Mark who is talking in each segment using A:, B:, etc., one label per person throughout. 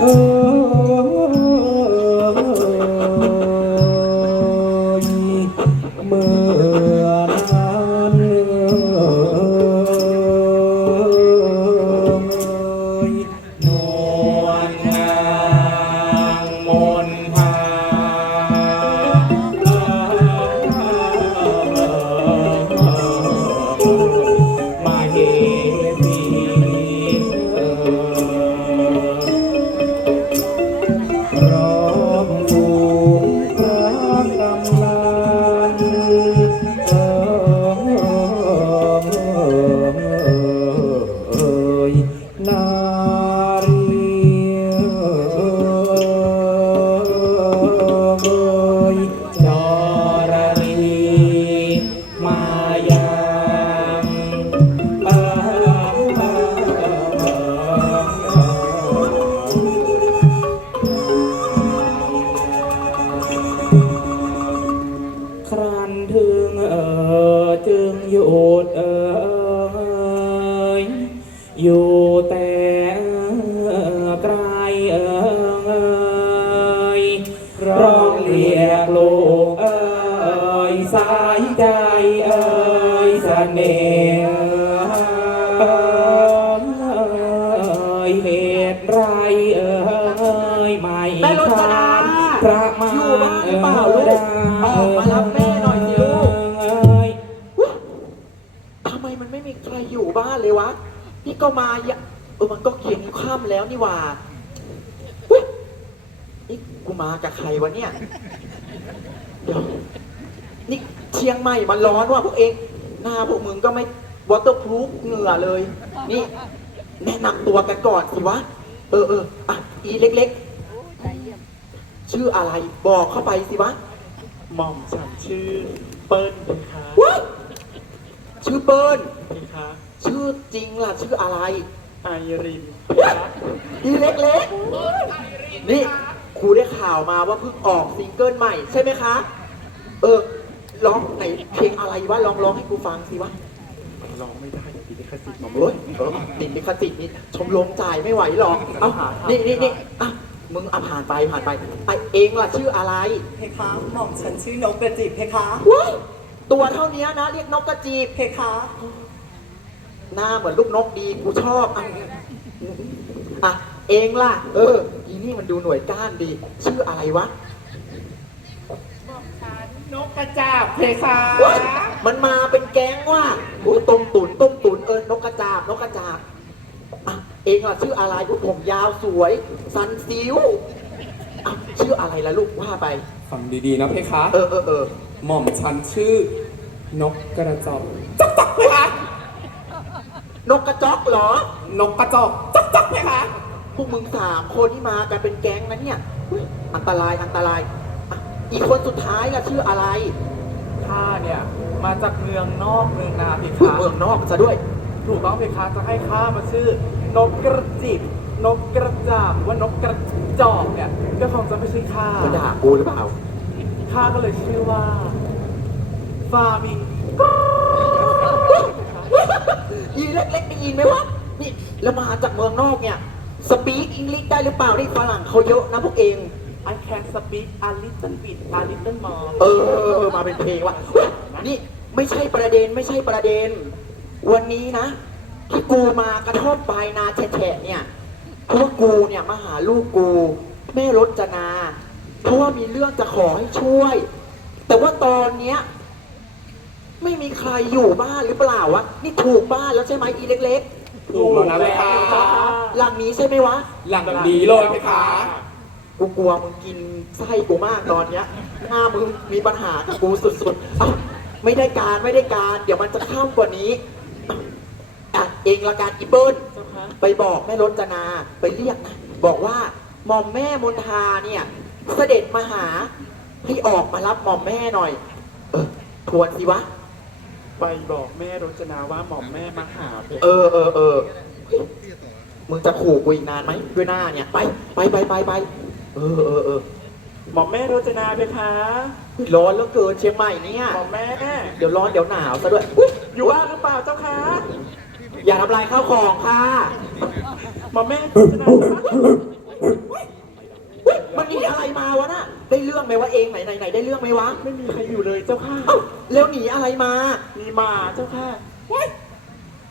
A: 哦。Oh. thương ở thương dột ơi dù tè trai ơi rong liệt lộ ơi sai trai ơi sanh nè ơi
B: ใครอยู่บ้านเลยวะ นี่ก็มาเออมันก็เขียงข้ามแล้วนี่ว่าวนี่กูมากับใครวะเนี่ยเดี๋ยวนี่เชียงใหม่มันร้อนว่ะพวกเองหน้าพวกมึงก็ไม่วอเตอร์พลูเหงื่อเลย นี่แนะนำตัวกันก่อนสิวะ เออเอออ่ะอีเล็กๆชื่ออะไรบอกเข้าไปสิวะ
C: หม่อมฉันชื่อ เปิ้ลค่ะ
B: ชื่อเบิร์นชื่อจริงล่ะ ชื่ออะไร ไอรินนี่เล็กๆนี่ครูได้ข่าวมาว่าเพิ่งออกซิงเกิลใหม่ใช่ไหมคะ เออร้องในเพลงอะไรวะร้องร้องให้ครูฟังสิวะ
C: ร้องไม่ได้ติดลิขสิทธิ์ม
B: องเลยติดลิขสิทธิ์นี่ชมลงจ่าไม่ไหวหรอกเอานี่นี่นี่อ่ะมึงอ่ะผ่านไปผ่านไป ไปเองล่ะชื่ออะไร
D: เพคะหม่อมฉันชื่อนกประจิตเพคะ
B: ัวเท่านี้นะเรียกนกกระจีบเคะ หน้าเหมือนลูกนกดีกูชอบอ่ะเองล่ะ เออ อีนี่มันดูหน่วยก้านดี ชื่ออะไรวะ
D: นกกระจาบเคขา
B: มันมาเป็นแก๊งว่ะกูต้มตุ๋นต้มตุ๋นเออนกกระจาบนกกระจาบเองล่ะชื่ออะไรกูผมยาวสวยสันซิวชื่ออะไรล่ะลูกว่าไป
C: ฟังดีๆนะเพคะเออเออเออหม่อมชันชื่อนกกระจอกจอกจอกไหมคะ
B: นกกระจอกเหรอ
C: นกกระจอกจอกจอกไหม
B: คะพวกมึงสาคนที่มากันเป็นแก๊งนะเนี่ยอันตรายอันตรายอีกคนสุดท้ายอะชื่ออะไร
D: ข้าเนี่ยมาจากเมืองนอกเมืองนาพิค
B: าเมืองนอกจะด้วย
D: ถูกต้องพิคาจะให้ข้ามาชื่อ นกกระจิบนกกระจาบว่านกกระจอกเนี่ยก็คงจะไม่ใช่ข้า
B: จะด่ากูหรือเปล่า
D: ข้าก็เลยชื่อว่าฟาร์มิงก
B: ยีเล็กๆได้ยินไหมวะนี่เรามาจากเมืองนอกเนี่ย สปีกอังกฤษได้หรือเปล่านี่ฝรั่งเขาเยอะนะพวกเอง
D: I can speak a little bit a little more
B: เออ มาเป็นเพลงว่ะ นี่ ไม่ใช่ประเด็นไม่ใช่ประเด็น วันนี้นะ ที่กูมากระทบปลายนาแฉะเนี่ย เพราะว่ากูเนี่ยมาหาลูกกู แม่รถจนา เพราะว่ามีเรื่องจะขอให้ช่วย แต่ว่าตอนเนี้ยม่ไม่มีใครอยู่บ้านหรือเปล่าวะ นี่ถูกบ้านแล้วใช่ไหมอีเล็ก
D: ๆถูกแล้วค่ะ
B: หลังนี้ใช่ไหมวะ
D: หลังนี้เลยไหมคะ
B: กูกลัวมึงกินไส้กูมากตอนเนี้ย หน้ามึงมีปัญหากับกูสุดๆอ้าไม่ได้การไม่ได้การ เดี๋ยวมันจะข้ามกว่านี้อะเองละการอีเปิ้ลไปบอกแม่รถจนาไปเรียก บอกว่าหมอมแม่มนทาเนี่ย เสด็จมาหา ให้ออกมารับหมอมแม่หน่อย เออทวนสิวะ
D: ไปบอกแม่รจนาว่าหม่อมแม่มาหา
B: เออเออเออมึงจะขู่กูอีกนานไหมด้วยหน้า เนี่ย ไปไปไปไปไปเออเออเออ
D: หม่อมแม่รจนาไปคะ
B: ร้อนแล้วเกิดเชียงใหม่เนี่ยหม่อมแม่เดี๋ยวร้อนเดี๋ยวหนาวซะด้วย
D: อยู่ว่าหรือเปล่าเจ้าคะ
B: อย่าทำลายข้าวของค่ะ
D: หม่อมแม่รจนา
B: ได้เรื่องไหมว่าเองไหนไหนไหนได้เรื่องไหมวะ
D: ไม่มีใครอยู่เลยเจ้าค่ะ
B: แล้วหนีอะไรมา
D: หนีหมาเจ้าค่ะว้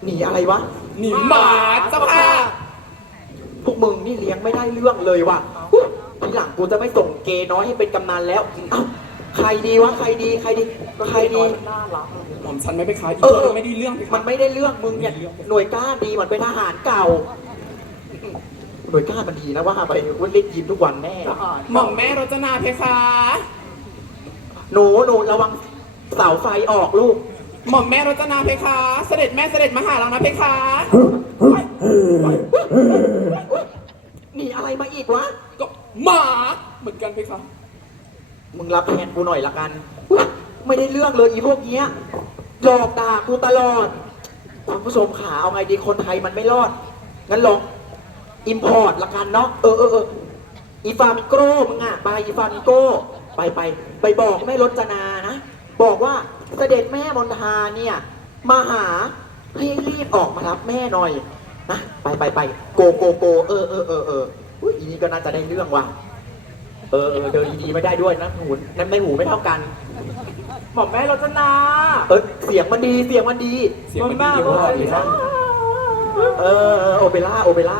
D: หนีอะไรวะหนีหมาเจ้าค่ะ
B: พวกมึงนี่เลี้ยงไม่ได้เรื่องเลยวะทีหลังกูจะไม่ส่งเกย์น้อยให้เป็นกำนันแล้วใครดีวะใครดีใครดีใครดี
C: หม่อมฉันไม่ไปขาย
B: เออไม่ได้เรื่องมันไม่ได้เรื่องมึงเนี่ยหน่วยกล้าดีเหมือนเป็นทหารเก่าโดยกล้าบันทีนะว่าไปวัดเล็กยิ้มทุกวันแม่
D: หม่อมแม่รจนาเพคะ
B: โนโนระวังเสาไฟออกลูก
D: หม่อมแม่รจนาเพคะเสด็จแม่เสด็จมหาลังนะเพคะ
B: มีอะไรมาอีกวะก็
D: หมา
C: เหมือนกันเพคะ
B: มึงรับแทนกูหน่อยละกัน ไม่ได้เรื่องเลยอีพวกเนี้ยหลอกตากูตลอด คุณผู้ชมขาเอาไงดีคนไทยมันไม่รอดงั้นลองอิมพอร์ตละกันเนาะเออเอออีฟามโก้มึงอะไปอีฟามโก้ ไปไปไปบอกแม่รจนานะบอกว่าสเสด็จแม่มนทาเนี่ย มาหาให้รีบออกมารับ แม่หน่อยนะไปไปไปโกโกโกเออเออเออเอออุ้ยอีนี้ก็น่าจะได้เรื่องว่ะเออเดินดีๆไม่ได้ด้วยนะหูนั่นไม่หูไม่เท่ากัน
D: หมอแม่รจนา
B: เออเสียงมันดีเสียงมันดี เสียงมันดีมากเลยเออโอเปร่าโอเปร่า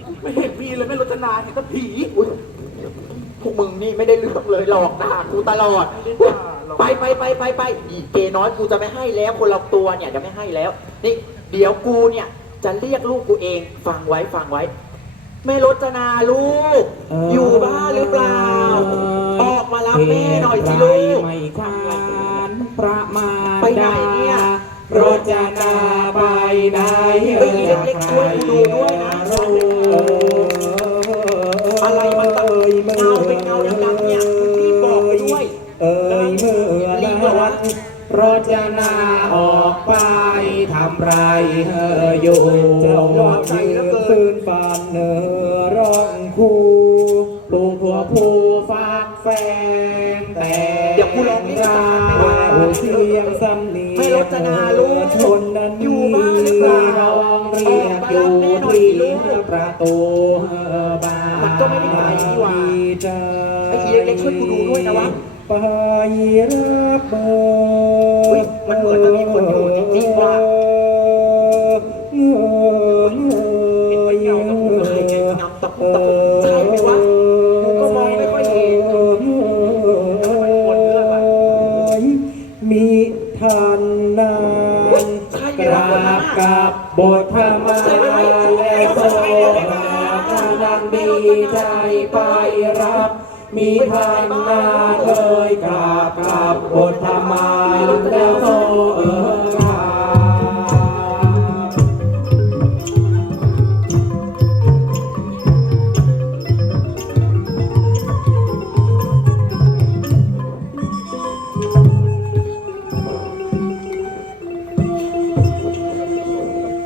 C: ม่เห็นมีเลยไม่รสนาเห็นแต่ผี
B: พวกมึงนี่ไม่ได้เลือกเลยหลอกตาคูตลอด ไปไปไปไปไปอเกน้อยกูจะไม่ให้แล้วคนละตัวเนี่ยจะไม่ให้แล้ว นี่เดี๋ยวกูเนี่ยจะเรียกลูกกูเองฟังไว้ฟังไว้แม่รจนาลูกออยู่บ้านหรือเปล่า ออกมารับแม่หน่อยสิลูกไม่ขานประมาไปไหนเนี่ย
C: รจนาไปไหน
B: ไปเล็กๆช่วยดูด้วย
C: ยโยจะนอนใจแล้วเกนปานเนอร้องคู่ตักหัวผู้ฝากแฟนแต่
B: อย่าพูดร้องไม่ไ
C: ้เสียงซ้ำเนี
B: ยไม่รจะนารู้ชนนั้นอยู่บ้านหรือเปล่าร้องเรียกอยู่ที่ประตูเฮอบ้านมันก็ไม่ได้หมาที่ว่าไอ้ทีเล็กๆช่วยกูดูด้วยนะวะไปรับเบอร์
C: างกราบกับบทพระมาและโซฮาดังมีใจไปรับ มีพันนาเคยกราบกับบทธรรมาแล้วโซเออ